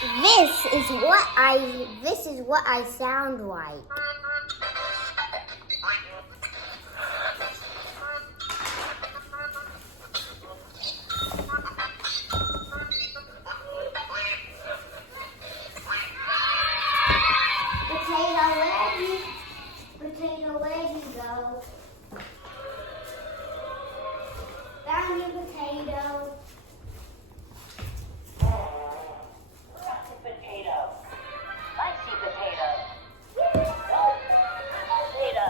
This is what I sound like. Potato, where do you go? Found your potato. Potato. I see potato. No, potato.